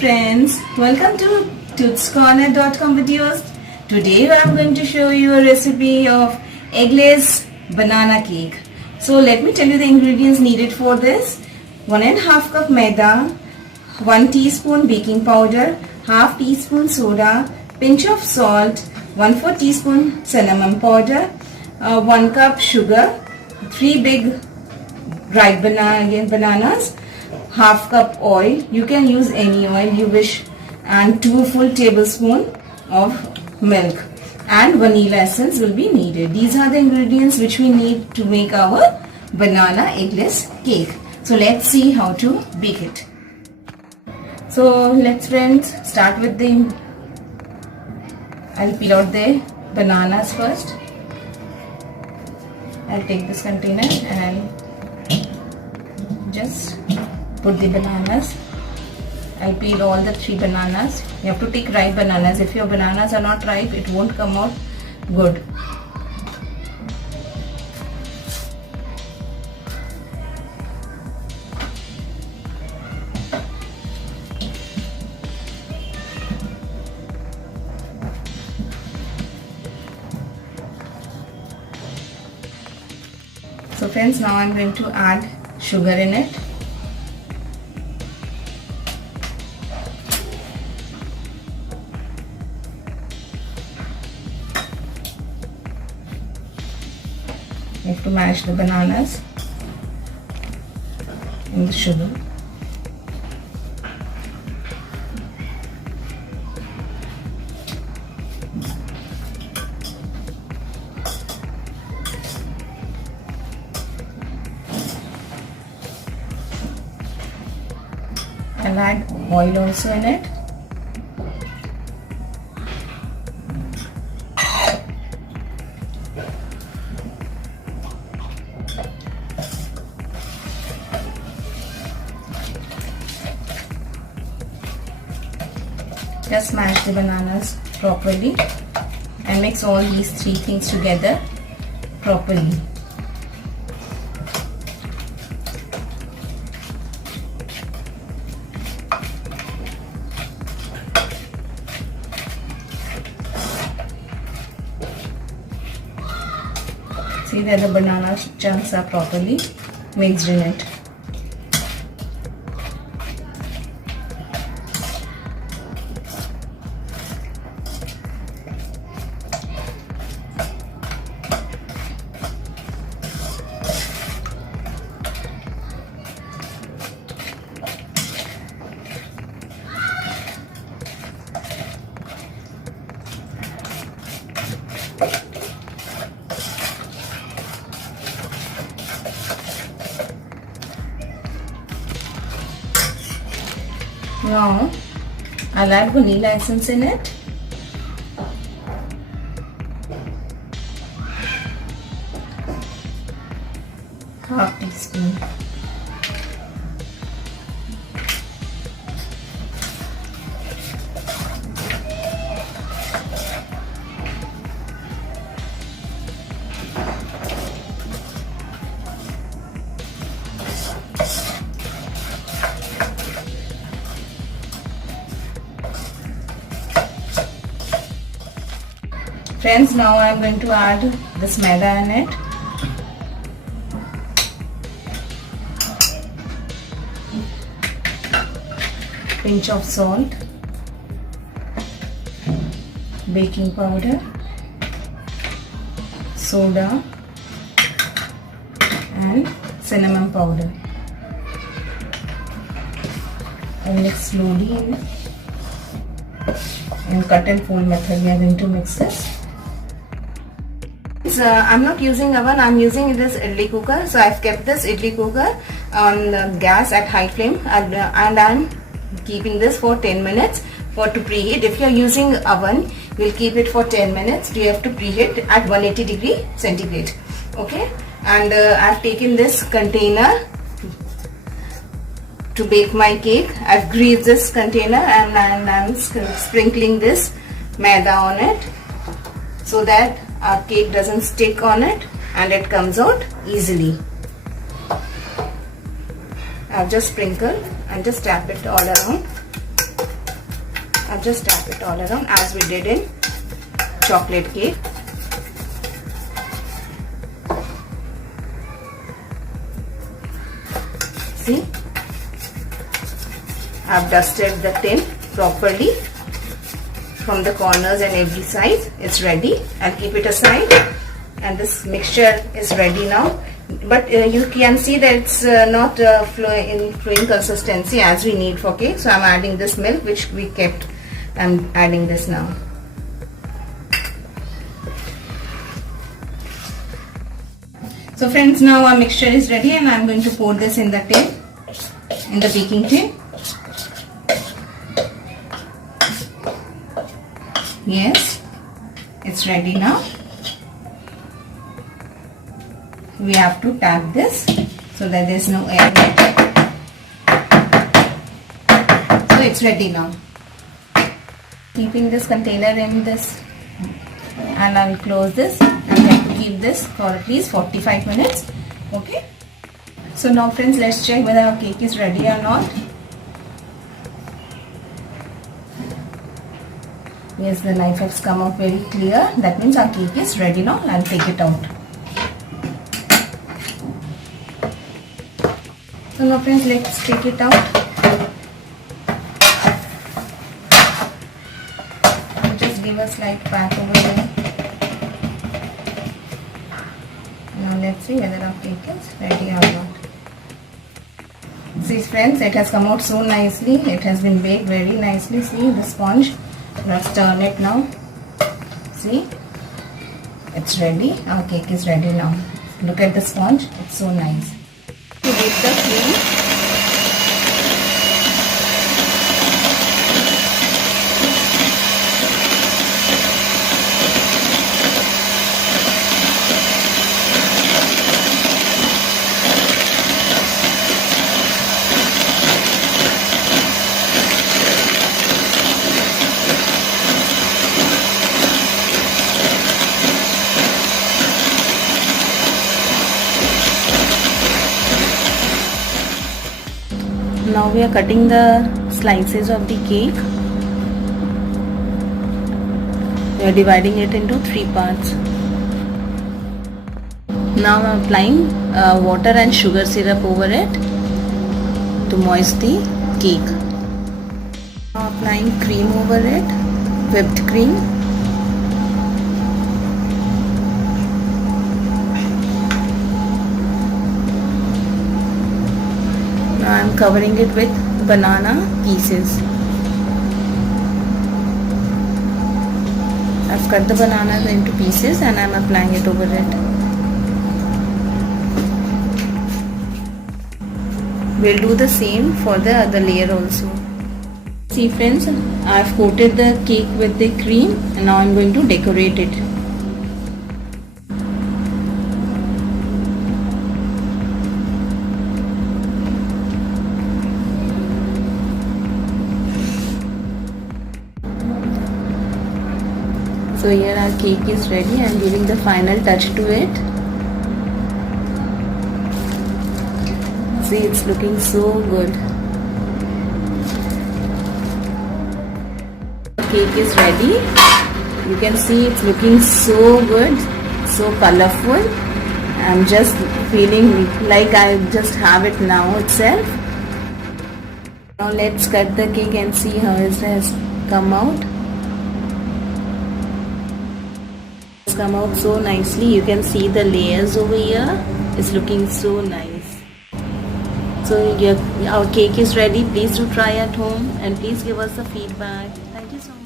friends, welcome to tootscorner.com videos. Today I am going to show you a recipe of eggless banana cake. So let me tell you the ingredients needed for this. 1.5 cup maida, 1 teaspoon baking powder, half teaspoon soda, pinch of salt, 1/4 teaspoon cinnamon powder, 1 cup sugar, 3 big dried bananas, half cup oil, you can use any oil you wish, and 2 full tablespoon of milk, and vanilla essence will be needed. These are the ingredients which we need to make our banana eggless cake. So let's see how to bake it. So let's friends start with I'll peel out the bananas first. I'll take this container and I'll just put the bananas. I'll peel all the 3 bananas. You have to take ripe bananas. If your bananas are not ripe, it won't come out good. So friends, now I'm going to add sugar in it. You have to mash the bananas in the sugar. I'll add oil also in it. Just mash the bananas properly and mix all these 3 things together properly. See that the banana chunks are properly mixed in it. Now I'll add vanilla essence in it. Half teaspoon. Friends, now I am going to add this maida in it. Pinch of salt, baking powder, soda, and cinnamon powder. And mix slowly in cut and fold method. We are going to mix this. I'm not using oven, I'm using this idli cooker. So I've kept this idli cooker on the gas at high flame, and I'm keeping this for 10 minutes to preheat. If you're using oven, we'll keep it for 10 minutes. You have to preheat at 180 degree centigrade. Okay, and I've taken this container to bake my cake. I've greased this container and I'm sprinkling this maida on it so that our cake doesn't stick on it and it comes out easily. I've just sprinkled and just tap it all around. I'll just tap it all around as we did in chocolate cake. See, I've dusted the tin properly from the corners and every side. It's ready. I'll keep it aside, and this mixture is ready now. But you can see that it's not flowing consistency as we need for cake. So I'm adding this milk which we kept. I'm adding this now. So friends, now our mixture is ready, and I'm going to pour this in the tin, in the baking tin. Yes, it's ready now. We have to tap this so that there is no air in it. So it's ready now. Keeping this container in this, and I'll close this, and we have to keep this for at least 45 minutes. Okay. So now friends, let's check whether our cake is ready or not. Yes, the knife has come out very clear. That means our cake is ready now. I'll take it out. So now friends, let's take it out. Just give a slight pat over there. Now let's see whether our cake is ready or not. See friends, it has come out so nicely. It has been baked very nicely. See the sponge. Let's turn it now. See, it's ready. Our cake is ready now. Look at the sponge. It's so nice. To whip the cream. Now we are cutting the slices of the cake. We are dividing it into 3 parts. Now I am applying water and sugar syrup over it to moist the cake. Now applying cream over it, whipped cream. Now I am covering it with banana pieces. I've cut the bananas into pieces and I am applying it over it. We'll do the same for the other layer also. See friends, I've coated the cake with the cream and now I'm going to decorate it. So here our cake is ready. I am giving the final touch to it. See, it's looking so good. The cake is ready. You can see it's looking so good, so colorful. I'm just feeling like I just have it now itself. Now let's cut the cake and see how it has come out. Come out so nicely. You can see the layers over here. It's looking so nice. So our cake is ready. Please do try at home and please give us the feedback. Thank you so much.